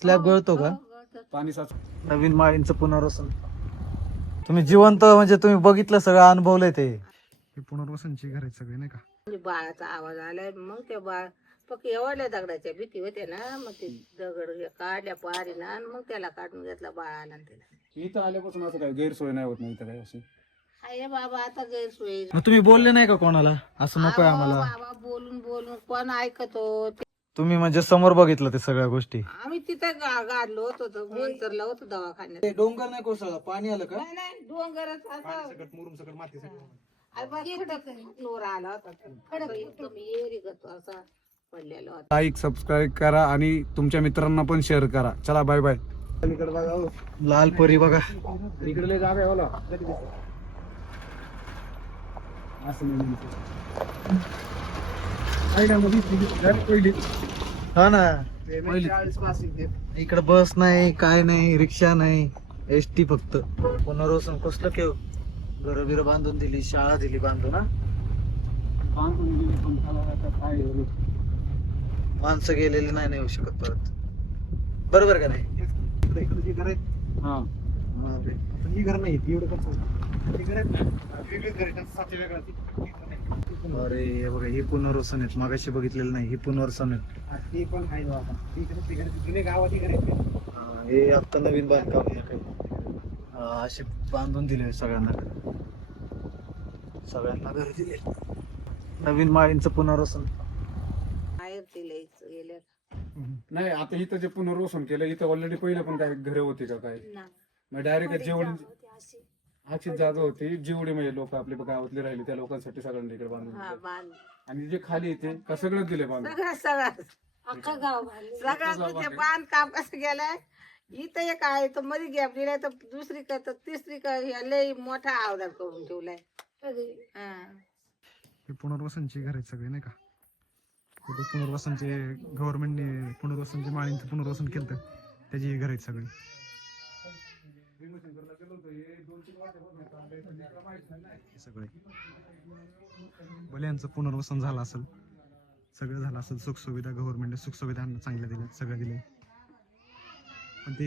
Slab गळतो का? पाणी साच नवीन माळींचं पुनर्वसन तुम्ही जिवंत म्हणजे तुम्ही बघितलं सगळं अनुभवलंय ते पुनर्वसनची घर आहेत सगळे नाही का? बाळाचा आवाज आलाय मग त्या बाळ फक्त एवढ्या दगडाच्या भीती होत्या ना मग ते दगड काढल्या पारीना आणि मग त्याला काढून घेतला बाळाला त्याला. इथं आल्यापासून असं काय गैरसोय नाही होत नाही इथं काय अशी. अरे बाबा आता गैरसोय मग तुम्ही बोलले नाही का कोणाला असं नकोय अहो, आम्हाला? बाबा बोलून बोलून कोण ऐकतो तुम्ही म्हणजे समोर बघितलं ते सगळ्या गोष्टी? आम्ही तिथं गाडलो होतो मंतरला होतो दवाखान्यात. डोंगर नाही कोसळला, पाणी आलं का? नाही नाही डोंगरच असं अरे बा, खडक नोर आला होता खडक एकदम एरी गतो असा पडलेला होता. लाईक सबस्क्राईब करा आणि तुमच्या मित्रांना पण शेअर करा. चला बाय बाय. लाल परी बघा. इकडे लय जागा आहे होला. हा ना, इकडे बस नाही, काय नाही, रिक्षा नाही, एसटी फक्त. पुनर्वसन कसलं केव घर बिर बांधून दिली, शाळा दिली बांधून. माणसं गेलेली नाही येऊ शकत परत, बरोबर का नाही? ही घर नाही अरे हे बघा, ही पुनर्वसन आहेत. मागाशी बघितलेलं नाही, ही पुनर्वसन आहेत. हे आता नवीन बांधकाम आहे काही. असे बांधून दिले सगळ्यांना घर दिले. नवीन माळींचं पुनर्वसन. बाहेर दिले गेल्या नाही आता इथं जे पुनर्वसन केलं इथं ऑलरेडी पहिले पण काय घरे होती का काय? मग डायरेक्ट जेवढी अशीच जागा होती जेवढी म्हणजे लोक आपले गावातले राहिले त्या लोकांसाठी सगळ्यांना इकडे बांधून हा दिलं. बांध आणि जे खाली येते का सगळं दिले बांधून. सगळं अख्खा गाव सगळं ते बांधकाम कसं गेलंय. इथं एक आहे तर मध्ये गॅप दिलाय तर दुसरी का तर तिसरी का लय मोठा अवधान करून ठेवलाय. हे पुनर्वसनची घर आहेत सगळे नाही का? पुनर्वसनचे गव्हर्नमेंटने पुनर्वसनचे माळींचं पुनर्वसन केलं त्याची ही घर आहेत सगळी. सगळे भले यांचं पुनर्वसन झालं असेल, सगळं झालं असेल, सुखसुविधा गव्हर्नमेंटने सुखसुविधा चांगल्या दिल्या, सगळं दिले, पण ते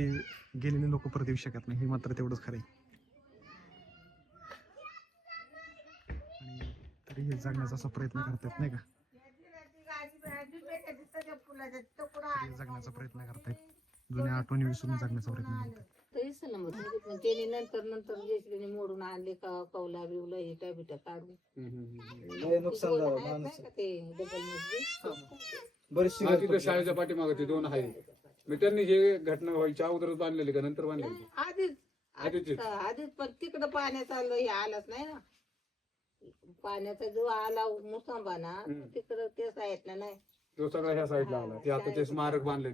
गेलेले लोक परत येऊ शकत नाही, हे मात्र तेवढंच खरं आहे. आणि तरी हे जगण्याचा असा प्रयत्न करतात नाही का? जगण्याचा प्रयत्न करतायत, जुन्या आठवणी विसरून जगण्याचा प्रयत्न करतात. तरीच ना मग त्यांनी नंतर जेसीबीने मोडून आणले का कौला बिवला हे बिटा काढून नुकसान झालं माणूस. ते डबल मजली बरीचशी हा, तिथं शाळेच्या पाठीमागे ते दोन आहे. मग त्यांनी हे घटना व्हायच्या अगोदरच बांधलेली का नंतर बांधलेली? आधीच पण तिकडं पाण्याचा हे आलाच नाही ना. पाण्याचा जो आला मुसांबा ना तिकडं ते साईडला नाही. तो सगळा ह्या साईडला आला. ते आता ते स्मारक बांधले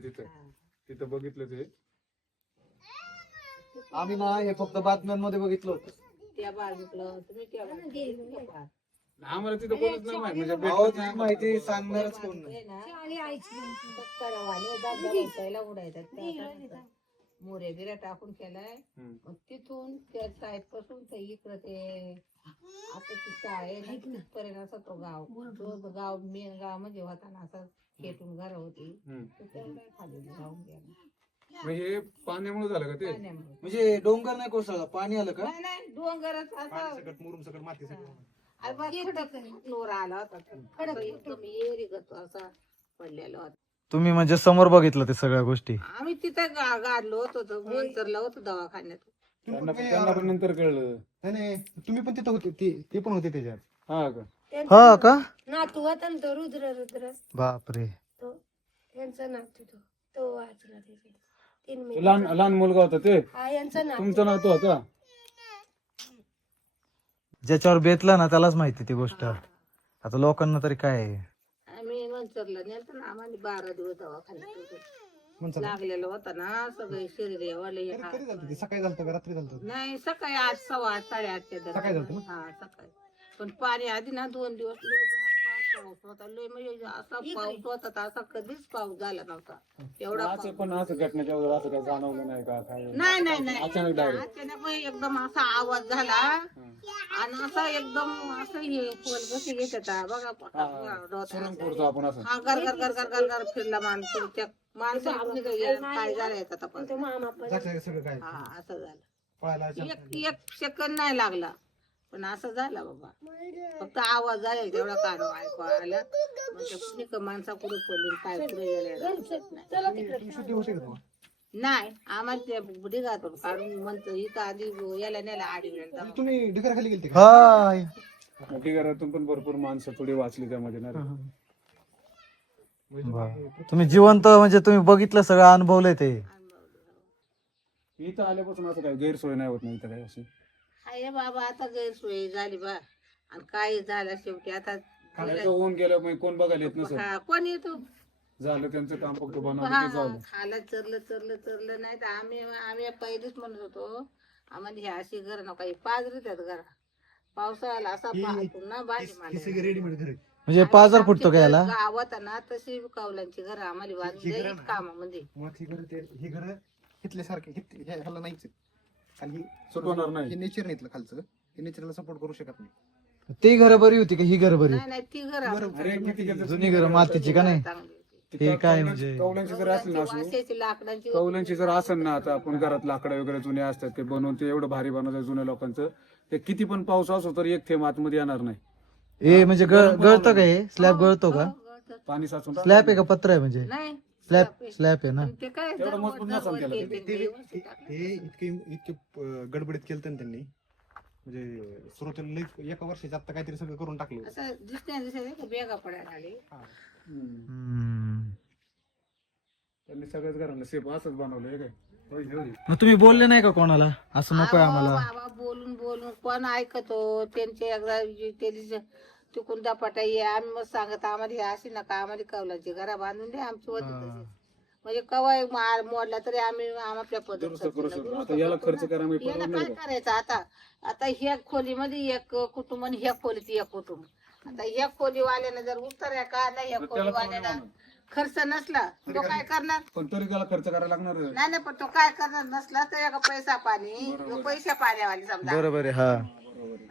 तिथं बघितलं ते. आम्ही ना हे फक्त बातम्यांमध्ये बघितलं होतं. त्या बाजूला तुम्ही त्या बाजूला आम्हाला तिथं कोणच नाही माहिती म्हणजे अहो, ती माहिती सांगणारच कोण नाही. मोरे बिऱ्या टाकून केलाय. मग तिथून त्या साईड पासून ते इकडं ते आता तिथं आहे ना तिथपर्यंत असा तो गाव मेन गाव म्हणजे होता ना असं खेटून घर होती तेवढ्या खाली जाऊन गेला. हे पाण्यामुळे झालं का ते? पाण्यामुळे म्हणजे डोंगर नाही कोसळला, पाणी आलं का? नाही डोंगरच असं मुरुम सकट माती सकट. अरे बा, खडक नोर आला होता खडक एकदम एरी गतो असा पडलेला होता. तुम्ही म्हणजे समोर बघितलं ते सगळ्या गोष्टी? आम्ही तिथं गाडलो होतो मंतरला होतो दवाखान्यात. त्यांना पण नंतर कळलं. नाही तुम्ही पण तिथं होते, ते पण होते त्याच्यात. हा का? हा का? नातू होता ना तो रुद्र बापरे. तो यांचा नातू तो वाचला त्याच्यात 3 महिने. लहान मुलगा होता ते हा यांचा नातू. तुमचा नातू होता? ज्याच्यावर बेतला ना त्यालाच माहिती ती गोष्ट. आता लोकांना तरी काय आहे. आम्ही मंतरला नेलतो ना आम्हाला 12 दिवस दवाखान्यात होतो. लागलेलं होता ना सगळे शरीर वाले. सकाळी झालं का रात्री झालं? नाही सकाळी 8, 8:15, 8:30 सकाळी झालं ना? हा सकाळी. पण पाणी आधी ना 2 दिवस पाऊस होता लय म्हणजे असा पाऊस होता तर असा कधीच पाऊस झाला नव्हता एवढा असं पाऊस. पण असं घटनेच्या अगोदर असं काही जाणवलं नाही का काय नाही नाही नाही अचानक डायरेक्ट अचानक मग एकदम असा आवाज झाला आणि असं एकदम असं हे खोल कशी घेत बघा पुढचं आपण असं हा गर गर गर गर गर गर फिरला माणूस त्या माणसाला काय झालं याचा तपास तो मामा पण सगळं काय हा असं झालं पळायला एक सेकंद नाही लागला पण असं झालं बाबा फक्त आवाज झाला तेवढा काढू ऐकू आला म्हणजे कुणी का माणसा कुठे पडली काय पुढे गेले शुद्धी होते का तेव्हा? नाही आम्हाला ते बुडी घातो काढून म्हणतो इथं आधी याला नेला आडी म्हणजे तुम्ही ढिगाराखाली गेलते का? हाय घरातून पण भरपूर माणसं थोडी वाचली त्यामध्ये ना रे. म्हणजे तुम्ही जिवंत म्हणजे तुम्ही बघितलं सगळं अनुभवलंय ते. इथं आल्यापासून असं काही गैरसोय नाही होत नाही इथं काही अशी हाय बाबा आता गैरसोय झाली बा आणि काय झालं शेवटी आता खायचं होऊन गेलं मग कोण बघायला येत नसत हा, कोण येतो झालं त्यांचं काम फक्त बनवलं हा ते झालं खाला चरलं नाही तर आम्ही पहिलेच म्हणत होतो आम्हाला हे अशी घर नका ही पाजरी त्यात घरा पावसाळ्याला असा पुन्हा भाजी ही सगळी रेडीमेड घर म्हणजे पाजार फुटतो का याला? गावात ना तशी कौलांची घर आम्हाला बांधून कामामध्ये मग ही घर ही घर इथल्यासारखे ह्याला नाहीच आहेत. आणि सुटवणार नाही हे नेचर नाही इथलं खालचं हे नेचरला सपोर्ट करू शकत नाही. ती घर बरी होती का ही घर बरी? नाही नाही ती घर अरे किती केलं जुनी घर मातीची का नाही? चांगली होती. हे काय म्हणजे कौलांची जर असली ना असू वाशाची लाकडांची कौलांची जर असेल ना आता आपण घरात लाकडं वगैरे जुने असतात ते बनवून ते एवढं भारी बनवतात जुन्या लोकांचं ते किती पण पाऊस असो तर एक थेंब आतमध्ये येणार नाही ए म्हणजे गळतं का हे? स्लॅब गळतो का? गळतात. पाणी साचून स्लॅब आहे का पत्र आहे म्हणजे? नाही स्लॅब आहे ना? पण ते काय तेवढं मजबूत नसेल केलं ते. हे इतके गडबडीत केलं ना त्यांनी म्हणजे सुरुवातीला लई एका वर्षाच्या आता काहीतरी सगळं करून टाकलं. असं दिसण्या बेगा पडायला आले हम्म. त्यांनी सगळ्याच घरांना सेफ असंच बनवलं हे काय होय, होय. मग तुम्ही बोलले नाही का कोणाला असं नको आहे आम्हाला? बाबा बोलून बोलून कोण ऐकतो त्यांचे एकदा तिकून दपाटा ये आम्ही मग सांगत आम्हाला हे अशी नका आम्हाला कौलाची घरा बांधून दे आमची होती तशीच. म्हणजे कवाय मार मोडला तरी आम्ही आमच्या दुरुस्त करू पद्धतीने शकतो दुरुस्त आता याला करतो खर्च ना. करा मी याला परवडणार काय का करायचं आता ह्या खोलीमध्ये एक कुटुंब आणि ह्या खोलीत एक कुटुंब आता ह्या खोलीवाल्यानं जर उत्तर्या काढला ह्या तर त्याला खोलीवाल्याला problem खर्च नसला तो काय करणार पण तरी त्याला खर्च करायला लागणार आहे. नाही पण तो काय करणार नसला तर एका पैसा पाणी पैसा पाण्यावाली समजा बरोबर आहे हा.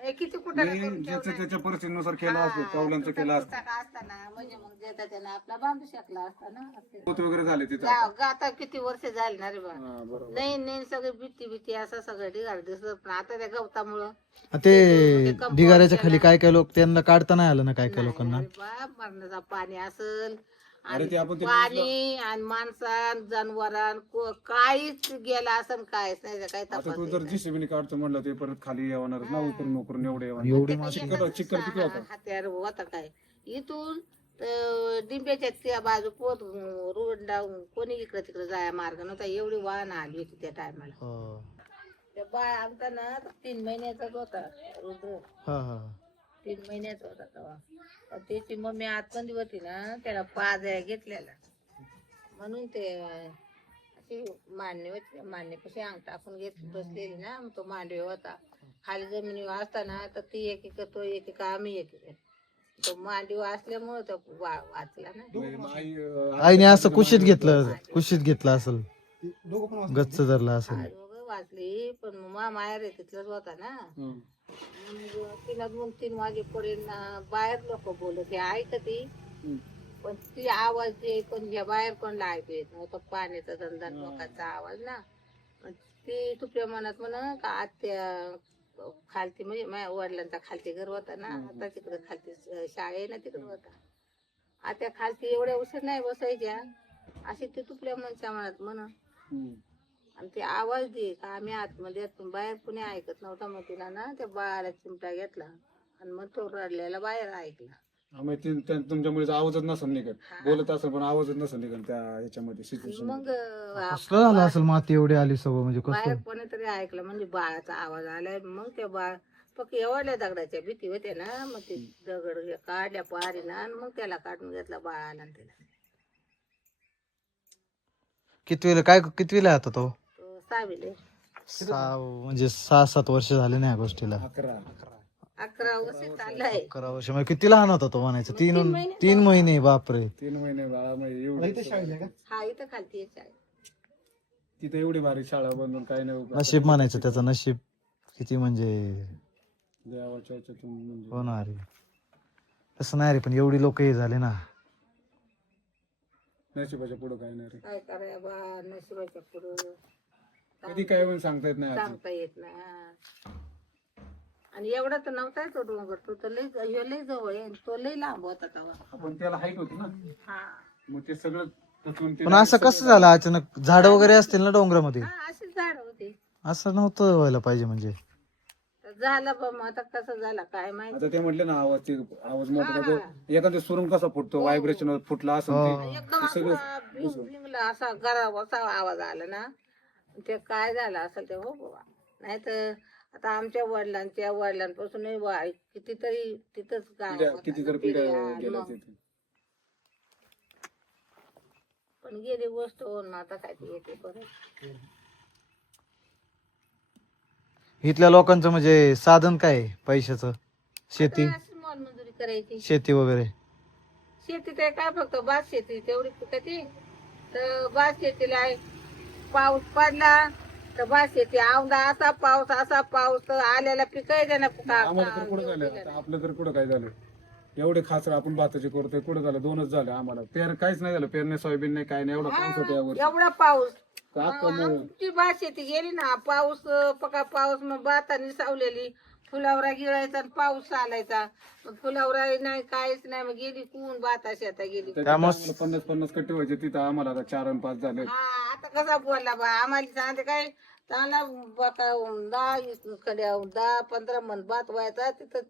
हे किती कुठं मी ज्याच्या त्याच्या परिस्थितीनुसार केला असतो कौलांचं केलं असतं असताना म्हणजे मग देता त्यानं आपला बांधू शकला असता ना पोत वगैरे झाले तिथं आता किती वर्ष झाली ना रे बा हा, बरोबर नाही नाही सगळे भीती असं सगळं ढिगाड दिसत पण आता त्या गवतामुळं ते ढिगाऱ्याच्या खाली काय काय लोक त्यांना काढता नाही आलं ना काय काय लोकांना? अरे बाप मरणाचा पाणी असल अरे ते आपण ते पाणी आणि माणसां जनावरां काहीच गेला असं काहीच नाही काय आता तपास तू जर जीसीबी काढतो म्हणलं ते परत खाली येणार ना उकरून उकरून एवढे एवढी चिकन किती होता हत्यार होता काय इथून डिंब्याच्या त्या बाजू पोत रोड डाऊन कोणी इकडे तिकडे जाया मार्ग नव्हता एवढी वाहन आली होती त्या टायमाला हा. त्या बाळ आमचा ना 3 महिन्याचाच होता रुद्र हा, हा. 3 महिन्याचा होता तेव्हा पण त्याची मम्मी आतमध्ये होती ना त्याला पाजया घेतलेला म्हणून ते अशी मान्य होती मान्य कशी अंग टाकून घेत बसलेली ना मग तो मांडवी होता खाली जमिनीवर असताना तर ती एक तो एक आम्ही एक तो मांडवी असल्यामुळे तो वाचला ना आईने असं कुशीत घेतलं असेल दोघं पण वाचले. गच्च धरला असेल. दोघं वाचली पण मग माहेर तिथलंच होता ना मग तिला 2-3 वाजेपर्यंत बाहेर लोक बोलत हे ऐकती पण ती आवाज दे पण ह्या बाहेर कोणला ऐकू येत नव्हतं पाण्याचा धंदा लोकांचा आवाज ना ती तुझ्या मनात म्हणा का आत्या खालती म्हणजे माझ्या वडिलांचा खालती घर होता ना आता तिकडे खालती शाळा आहे ना तिकडे होता आत्या खालती एवढ्या उशीर नाही बसायच्या अशी ती तुपल्या मनच्या मनात म्हणा आणि ते आवाज दे का आम्ही आतमध्ये बाहेर कुणी ऐकत नव्हता मग तिला ना त्या बाळाला चिमटा घेतला आणि मग तो रडलेला बाहेर ऐकला तुमच्यामुळे आवाजच नसेल निघत बोलत असेल पण आवाजच नसेल निघत त्या ह्याच्यामध्ये सिच्युएशन मग कसलं झालं असेल माती एवढी आली सगळं म्हणजे बाहेर कसं? कोणीतरी ऐकलं म्हणजे बाळाचा आवाज आलाय मग त्या बाळ फक्त एवढ्या दगडाच्या भीती होत्या ना मग ते दगड हे काढल्या पारीना आणि मग त्याला काढून घेतला बाळाला आणि तिला कितवीला आता तो? तो 6वीला म्हणजे 6-7 वर्ष झाले नाही या गोष्टीला. 11 11 वर्ष चाललंय. 11 वर्ष म्हणजे किती लहान होता तो म्हणायचं? 3 तीन महिने बापरे. 3 महिने बाळा म्हणजे एवढी हा इथं खालती आहे शाळेत. तिथे एवढी भारी शाळा बनवून काही नाही नशीब म्हणायचं त्याचं, नशीब किती म्हणजे. देवाच्या ह्याच्यातून म्हणजे हो ना रे, तसं नाही रे, पण एवढी लोक हे झाले ना. नशिबाच्या पुढे काही नाही रे. काय कराय बा नशिबाच्या पुढं कधी काय होईल सांगता येत नाही. सांगता येत नाही. आणि एवढा तर नव्हता तो डोंगर, तो तर लय जवळ आहे, तो लय लांब होता तेव्हा. आपण त्याला हाईट होती ना, हा मग ते सगळं खचून ते पण असं कसं झालं अचानक? झाड वगैरे असतील ना डोंगरामध्ये, हा अशीच झाड होती. असं नव्हतं व्हायला पाहिजे म्हणजे. तर झालं बा मग आता कसं झालं काय माहिती. आता ते म्हटले ना आवाज मोठा होतो. एखादा सुरून कसा फुटतो, व्हायब्रेशन फुटला असं एकदम असा भिंगला असा गरावाचा आवाज आला ना, ते काय झालं असेल ते. हो बाबा, नाही तर आता आमच्या वडिलांपासून कितीतरी तिथंच गाव कितीतरी पिढ्या गेल्या मग. तिथे. पण गेली गोष्ट होऊन आता काय ते येते परत. इथल्या लोकांचं म्हणजे साधन काय आहे पैशाचं? शेती, आता अशी मोलमजुरी करायची. शेती वगैरे. शेती ते काय फक्त भात शेती तेवढी पिकते. तर भात शेतीला आहे, पाऊस पडला तर भात शेती औंदा असा पाऊस तर आलेला पिकायचं ना. आम्हाला तर कुठं झालं आता, आपलं तर कुठं काय झालं. एवढे खासर आपण भाताचे करतोय, कुठं झालं? 2च झालं आम्हाला. काहीच नाही झालं, पेरणे सोयाबीन नाही, काय नाही. एवढा पाऊस होता यावर. एवढा पाऊस. का कमी? आमची भात शेती गेली ना, पाऊस मग भाताने सावलेली. फुलावरा गिळायचा आणि पाऊस चालायचा. मग फुलावरा नाही, काहीच नाही, मग गेली कून भाता शेता गेली. त्यामुळे 50-50 कट्टे व्हायचे तिथं. आम्हाला आता 4 आणि 5 झाले. हा आता कसा बोलला बा आम्हाला सांगते काय, चांगला 10-15 मन भात व्हायचा तिथं.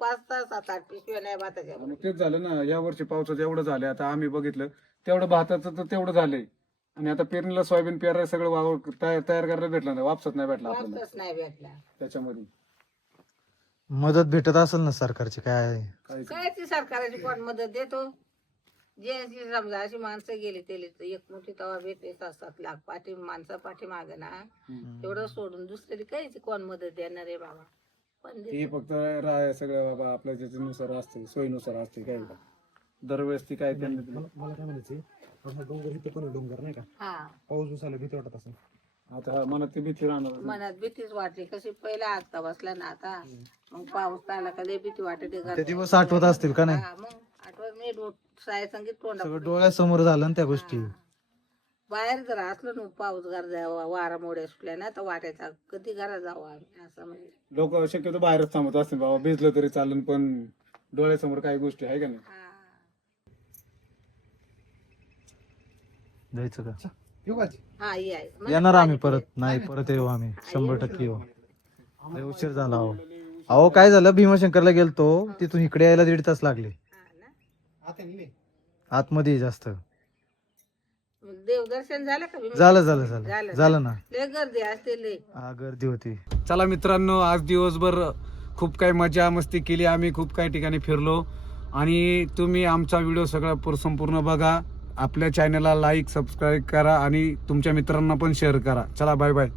5-6-7-8 पिशव्या नाही भाताच्या. मग तेच झालं ना, या वर्षी पावसाचं एवढं झालं. आता आम्ही बघितलं तेवढं भाताचं तर तेवढं झालंय. आणि आता पेरणीला सोयाबीन पेरायला सगळं वावर तयार करायला भेटलं नाही, वापसच नाही भेटला आपल्याला पाऊसच नाही भेटला. त्याच्यामध्ये. मदत भेटत असेल ना सरकारची? काय काय ती सरकाराची कोण मदत देतो? जे समजा अशी माणसं गेली त्याला एक मोठी तवा भेटते 7-7 लाख माणसं पाठीमागे ना, तेवढं सोडून दुसरी काहीच कोण मदत देणार आहे बाबा? पण हे फक्त सगळं बाबा आपल्या ज्याच्यानुसार असते, सोयीनुसार असते. काय दरवेळेस ती काय त्यांनी दिलं. मला काय म्हणायचं, डोंगर इथं पण डोंगर नाही का, हा पाऊस दिसायला भीती वाटत असेल. आता मनात ती भीती राहणार. मनात भीतीच वाटली. कशी पहिला आगता बसला ना, आता मग पाऊस आला का लय भीती वाटते. ते दिवस आठवत असतील का नाही? हा, मग आठवत मी शाळेत संगीत तोंडा सगळं डोळ्यासमोर झालं ना त्या गोष्टी. बाहेर जर असलो ना, पाऊस जावा वारा मोड्या सुटल्या ना, तर वाटायचा कधी घरात जावं आम्ही असं. म्हणजे लोक शक्यतो बाहेरच थांबत असतील बाबा, भिजलं तरी चालेल, पण डोळ्यासमोर काही गोष्टी आहे का नाही. हा. जायचं का? हा ये येणार आम्ही परत. नाही, परत येऊ आम्ही, 100% येऊ. लय उशीर झाला अहो. अहो काय झालं, भीमाशंकरला गेलतो, तिथून इकडे यायला 1.5 तास लागले. आतमध्ये जास्त. देवदर्शन झालं का? झालं ना. लय गर्दी असते लय. हा, गर्दी होती. चला मित्रांनो, आज दिवसभर खूप काही मजा मस्ती केली आम्ही, खूप काही ठिकाणी फिरलो. आणि तुम्ही आमचा व्हिडिओ सगळा संपूर्ण बघा. आपल्या चॅनलला लाईक सबस्क्राईब करा आणि तुमच्या मित्रांना पण शेअर करा. चला बाय बाय.